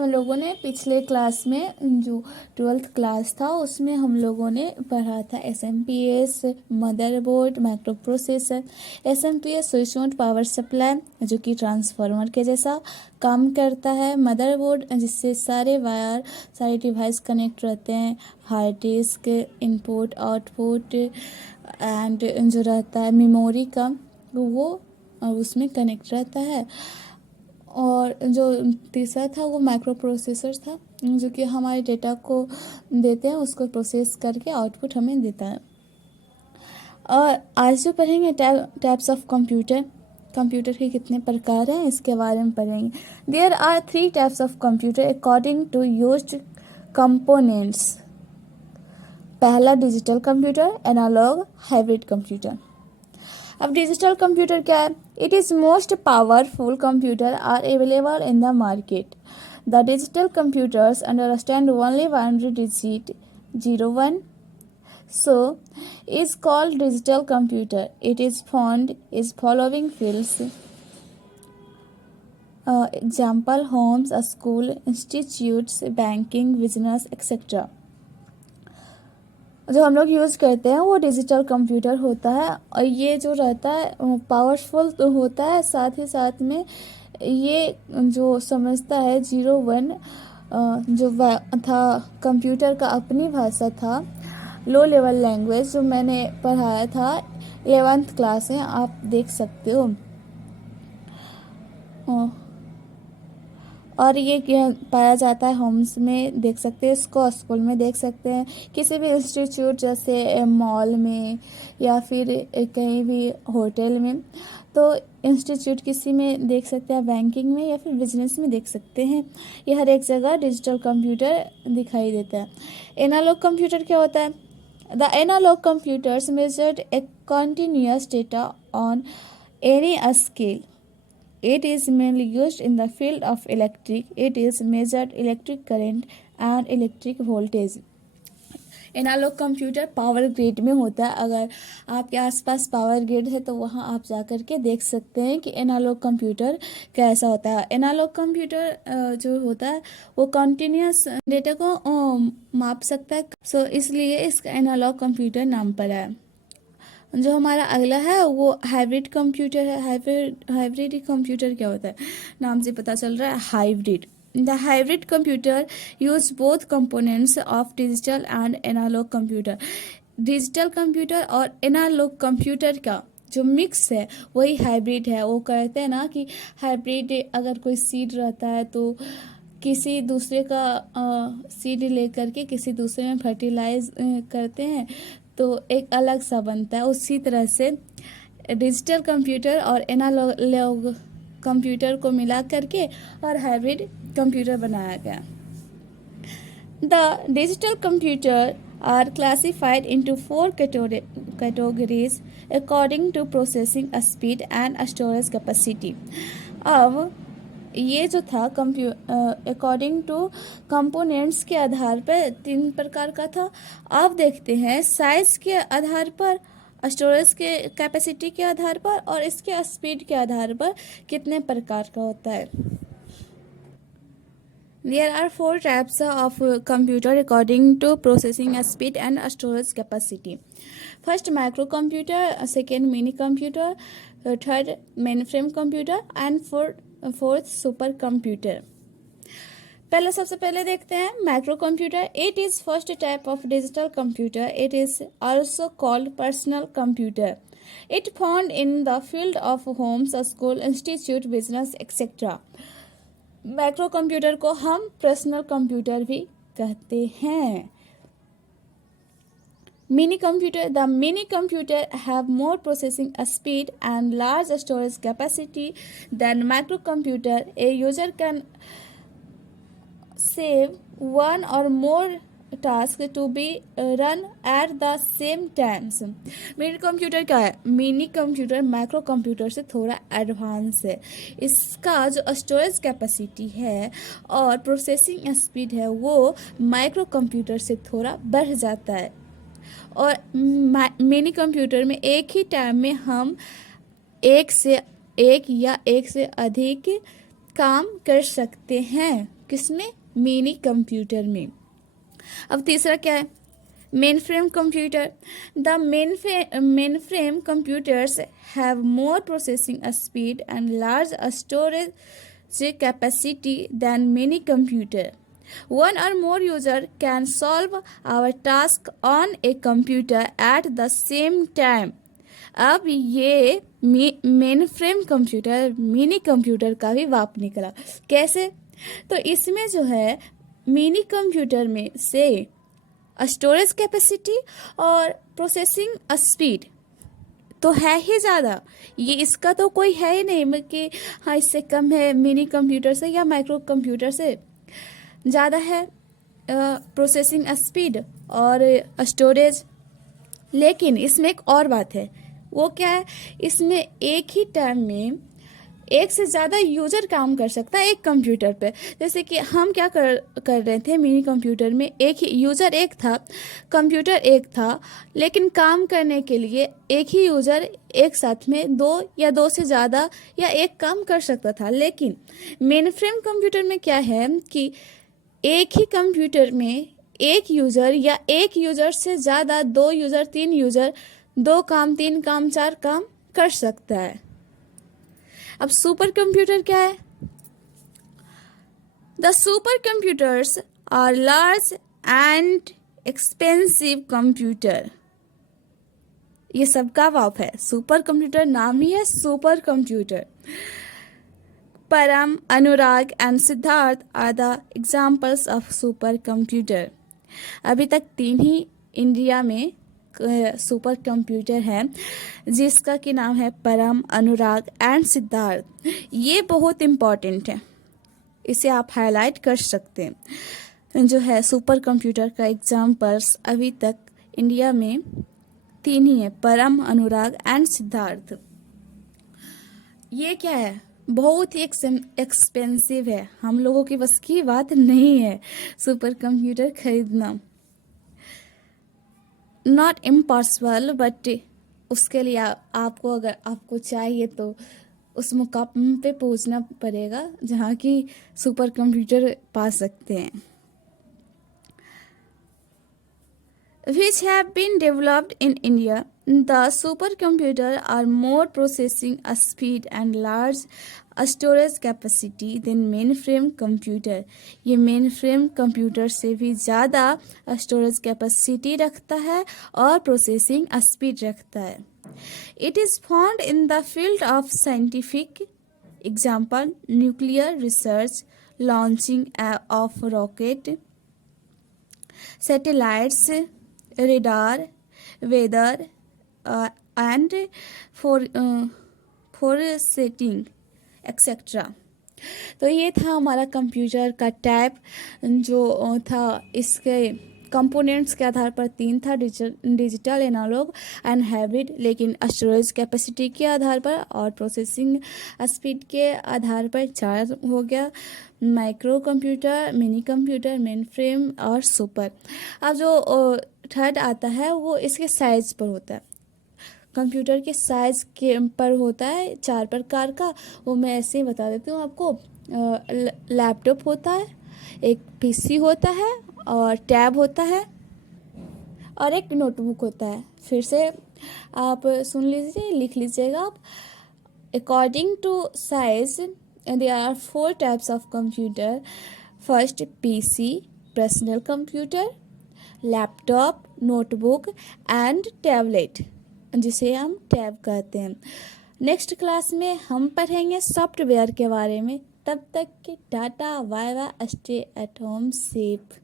हम लोगों ने पिछले क्लास में जो 12th क्लास था उसमें हम लोगों ने पढ़ा था SMPS, motherboard, micro processor. SMPS switch mode power supply जो कि ट्रांसफार्मर के जैसा काम करता है। मदरबोर्ड जिससे सारे वायर सारे डिवाइस कनेक्ट रहते हैं। Hard disk, input output and जो रहता है मेमोरी का वो उसमें कनेक्ट रहता है। और जो तीसरा था वो माइक्रो प्रोसेसर था जो कि हमारे डेटा को देते हैं, उसको प्रोसेस करके आउटपुट हमें देता है। और आज जो पढ़ेंगे टाइप्स ऑफ कंप्यूटर, कंप्यूटर के कितने प्रकार हैं इसके बारे में पढ़ेंगे। There are 3 types of computer according to used components. पहला digital computer, analogue, hybrid computer. अब डिजिटल कंप्यूटर क्या है? It is most powerful computer are available in the market. The digital computers understand only binary digit 01, so is called digital computer. It is found is following fields. Example: homes, a school, institutes, banking, business, etc. जो हम लोग use करते हैं वो digital computer होता है। और ये जो रहता है पावरफुल तो होता है, साथ ही साथ में ये जो समझता है 01 जो था कंप्यूटर का अपनी भाषा था, लो लेवल लैंग्वेज जो मैंने पढ़ाया था 11th क्लास में, आप देख सकते हो। और ये पाया जाता है होम्स में देख सकते हैं, इसको स्कूल में देख सकते हैं, किसी भी इंस्टीट्यूट जैसे मॉल में या फिर कहीं भी होटल में। तो इंस्टीट्यूट किसी में देख सकते हैं, बैंकिंग में या फिर बिजनेस में देख सकते हैं। ये हर एक जगह डिजिटल कंप्यूटर दिखाई देता है। एनालॉग कंप्यूटर क्या होता है? The analog computers measured a continuous data on any scale. It is mainly used in the field of electric. It is measured electric current and electric voltage. Analogue computer power grid में होता है। अगर आपके आसपास power grid है तो वहाँ आप जा कर के देख सकते हैं कि एनालॉग कंप्यूटर कैसा होता है। एनालॉग कंप्यूटर जो होता है वो कंटिन्यूस डेटा को माप सकता है, सो इसलिए इसका एनालॉग कंप्यूटर नाम पड़ा है। जो हमारा अगला है वो हाइब्रिड कंप्यूटर है। हाइब्रिड कंप्यूटर क्या होता है? नाम से पता चल रहा है hybrid. The hybrid computer use both components of digital and analog computer. Digital computer और एनालॉग कंप्यूटर का जो मिक्स है वही हाइब्रिड है। वो कहते हैं ना कि हाइब्रिड, अगर कोई सीड रहता है तो किसी दूसरे का सीड लेकर के किसी दूसरे में फर्टिलाइज करते हैं तो एक अलग सा बनता है। उसी तरह से डिजिटल कंप्यूटर और एनालॉग कंप्यूटर को मिला करके और हाइब्रिड कंप्यूटर बनाया गया। The digital computer are classified into 4 categories according to processing speed and storage capacity. अब ये जो था अकॉर्डिंग टू कंपोनेंट्स के आधार पर 3 प्रकार का था। अब देखते हैं साइज के आधार पर, स्टोरेज के कैपेसिटी के आधार पर और इसके स्पीड के आधार पर कितने प्रकार का होता है। There are 4 types of computer according to processing speed and storage capacity. First, microcomputer, second, mini computer, third, mainframe computer, and fourth, supercomputer. पहले सबसे पहले देखते हैं micro computer. It is first type of digital computer. It is also called personal computer. It found in the field of homes, school, institute, business etcetera. Micro computer को हम personal computer भी कहते हैं। Mini computer, the mini computer have more processing speed and large storage capacity than micro computer. A user can save one or more tasks to be run at the same times. Mini computer क्या है? Mini computer micro computer से थोड़ा advance है। इसका जो storage capacity है और processing speed है वो माइक्रो कंप्यूटर से थोड़ा बढ़ जाता है। और मिनी कंप्यूटर में एक ही टाइम में हम एक से अधिक काम कर सकते हैं। किसमें? मिनी कंप्यूटर में। अब तीसरा क्या है? Main frame computer. The main frame computers have more processing speed and large storage capacity than mini computer. One or more user can solve our task on a computer at the same time. अब ये main frame computer mini computer का भी वाप निकला। कैसे? तो इसमें जो है मिनी कंप्यूटर में से स्टोरेज कैपेसिटी और प्रोसेसिंग स्पीड तो है ही ज़्यादा। ये इसका तो कोई है ही नहीं कि हाँ इससे कम है मिनी कंप्यूटर से या माइक्रो कंप्यूटर से। ज़्यादा है प्रोसेसिंग स्पीड और स्टोरेज। लेकिन इसमें एक और बात है, वो क्या है? इसमें एक ही टाइम में एक से ज़्यादा यूज़र काम कर सकता है एक कंप्यूटर पे। जैसे कि हम क्या कर रहे थे मिनी कंप्यूटर में, एक ही यूज़र एक था, कंप्यूटर एक था, लेकिन काम करने के लिए एक ही यूज़र एक साथ में दो या दो से ज़्यादा या एक काम कर सकता था। लेकिन मेन फ्रेम कंप्यूटर में क्या है कि एक ही कंप्यूटर में एक यूज़र या एक यूज़र से ज़्यादा, दो यूज़र, तीन यूज़र, दो काम, तीन काम, चार काम कर सकता है। अब सुपर कंप्यूटर क्या है? The super computers are large and expensive computer. ये सबका वाप है, सुपर कंप्यूटर नाम ही है super computer. Param, Anurag and Siddharth are the examples of super computer. अभी तक 3 ही इंडिया में सुपर कंप्यूटर है, जिसका कि नाम है परम, अनुराग एंड सिद्धार्थ। ये बहुत इम्पॉर्टेंट है, इसे आप हाईलाइट कर सकते हैं। जो है सुपर कंप्यूटर का एग्जाम्पल्स अभी तक इंडिया में 3 ही है, परम, अनुराग एंड सिद्धार्थ। ये क्या है? बहुत ही एक्सपेंसिव है, हम लोगों की बस की बात नहीं है सुपर कंप्यूटर खरीदना। नॉट इम्पॉसिबल, बट उसके लिए आपको अगर आपको चाहिए तो उस मुकाम पे पहुंचना पड़ेगा जहाँ की सुपर कंप्यूटर पा सकते हैं। Which have been developed in India, the supercomputer are more processing speed and large storage capacity than mainframe computer. ये mainframe computer से भी ज़्यादा storage capacity रखता है और processing speed रखता है। It is found in the field of scientific, example nuclear research, launching of rocket, satellites, radar, weather and for setting etcetera. तो ये था हमारा कंप्यूटर का टाइप, जो था इसके कंपोनेंट्स के आधार पर 3 था, डिजिटल, एनालॉग एंड हाइब्रिड। लेकिन स्टोरेज कैपेसिटी के आधार पर और प्रोसेसिंग स्पीड के आधार पर 4 हो गया, micro computer, mini computer, main frame और सुपर। अब जो थर्ड आता है वो इसके साइज पर होता है, कंप्यूटर के साइज के पर होता है 4 प्रकार का। वो मैं ऐसे ही बता देती हूँ आपको। लैपटॉप होता है, एक पीसी होता है और टैब होता है और एक नोटबुक होता है। फिर से आप सुन लीजिए, लिख लीजिएगा आप। According to size there are 4 types of computer. First PC, personal computer, laptop, notebook and tablet, जिसे हम टैब कहते हैं। नेक्स्ट क्लास में हम पढ़ेंगे सॉफ्टवेयर के बारे में। तब तक के tata, bye bye, stay at home safe.